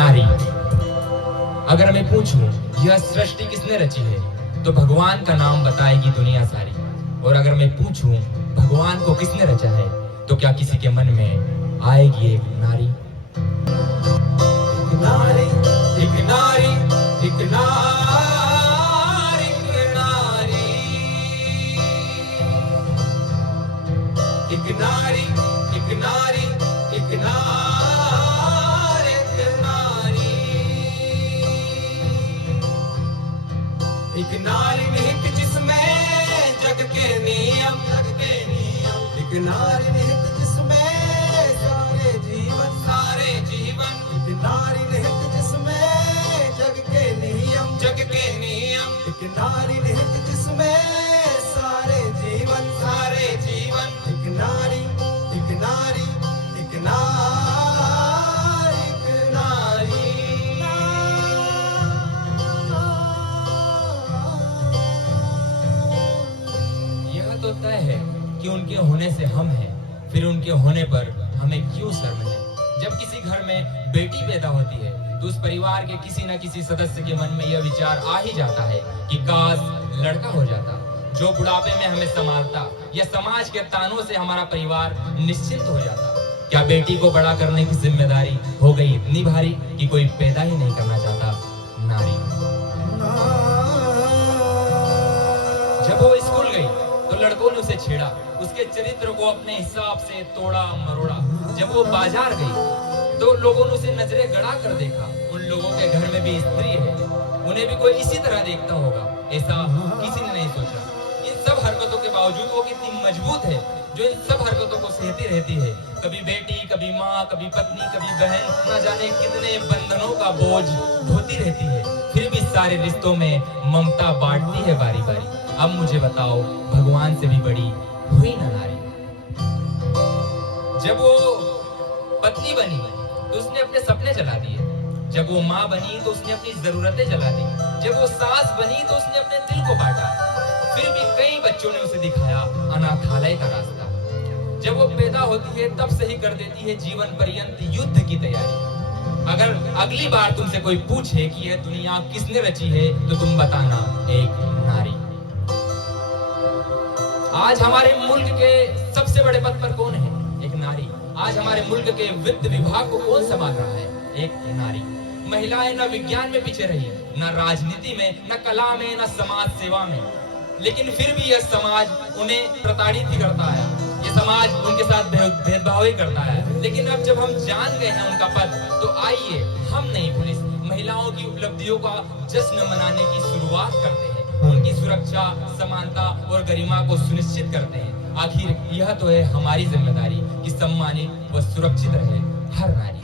नारी। अगर मैं पूछूं यह सृष्टि किसने रची है, तो भगवान का नाम बताएगी दुनिया सारी। और अगर मैं पूछूं भगवान को किसने रचा है, तो क्या किसी के मन में आएगी एक नारी। एक नारी, एक नारी, एक नारी, एक नारी, एक नारी, एक नारी, एक नारी निहित जिसमें जग के नियम, एक नारी निहित जिसमें सारे जीवन, एक नारी निहित जिसमें जग के नियम, एक नारी निहित जिसमें सारे जीवन, एक नारी, एक नारी, एक नारी, एक नारी। यह तो तय है कि उनके होने से हम हैं, फिर उनके होने पर हमें क्यों शर्म है। जब किसी घर में बेटी पैदा होती है तो उस परिवार के किसी न किसी सदस्य के मन में यह विचार आ ही जाता है कि काश लड़का हो जाता, जो बुढ़ापे में हमें संभालता, या समाज के तानों से हमारा परिवार निश्चिंत हो जाता। क्या बेटी को बड़ा करने की जिम्मेदारी हो गई इतनी भारी कि कोई पैदा ही नहीं करना चाहता नारी। जब वो स्कूल गई तो लड़कों ने उसे छेड़ा, उसके चरित्र को अपने हिसाब से तोड़ा मरोड़ा। जब वो बाजार गई तो लोगों ने उसे नजरें गड़ा कर देखा। उन लोगों के घर में भी स्त्री है, उन्हें भी कोई इसी तरह देखता होगा, ऐसा किसी ने नहीं सोचा। इन सब हरकतों के बावजूद वो कितनी मजबूत है, जो इन सब हरकतों को सहती रहती है। कभी बेटी, कभी माँ, कभी पत्नी, कभी बहन, न जाने कितने बंधनों का बोझ ढोती रहती है, फिर भी सारे रिश्तों में ममता बांटती है बारी बारी। अब मुझे बताओ, भगवान से भी बड़ी हुई ना नारी। जब वो पत्नी बनी तो उसने अपने सपने जला दिए, जब वो माँ बनी तो उसने अपनी जरूरतें जला दी, जब वो सास बनी तो उसने अपने दिल को बांटा। फिर भी कई बच्चों ने उसे दिखाया अनाथालय का रास्ता। जब वो पैदा होती है तब से ही कर देती है जीवन पर्यंत युद्ध की तैयारी। अगर अगली बार तुमसे कोई पूछे कि यह दुनिया किसने रची है, तो तुम बताना एक नारी। आज हमारे मुल्क के सबसे बड़े पद पर कौन है? एक नारी। आज हमारे मुल्क के वित्त विभाग को कौन संभाल रहा है? एक नारी। महिलाएं न विज्ञान में पीछे रही, न राजनीति में, न कला में, न समाज सेवा में, लेकिन फिर भी यह समाज उन्हें प्रताड़ित ही करता है, ये समाज उनके साथ भेदभाव ही करता है। लेकिन अब जब हम जान गए हैं उनका पद, तो आइए हम नई पुलिस महिलाओं की उपलब्धियों का जश्न मनाने की शुरुआत करते हैं, उनकी सुरक्षा, समानता और गरिमा को सुनिश्चित करते हैं। आखिर यह तो है हमारी जिम्मेदारी कि सम्मानित व सुरक्षित रहे हर नारी।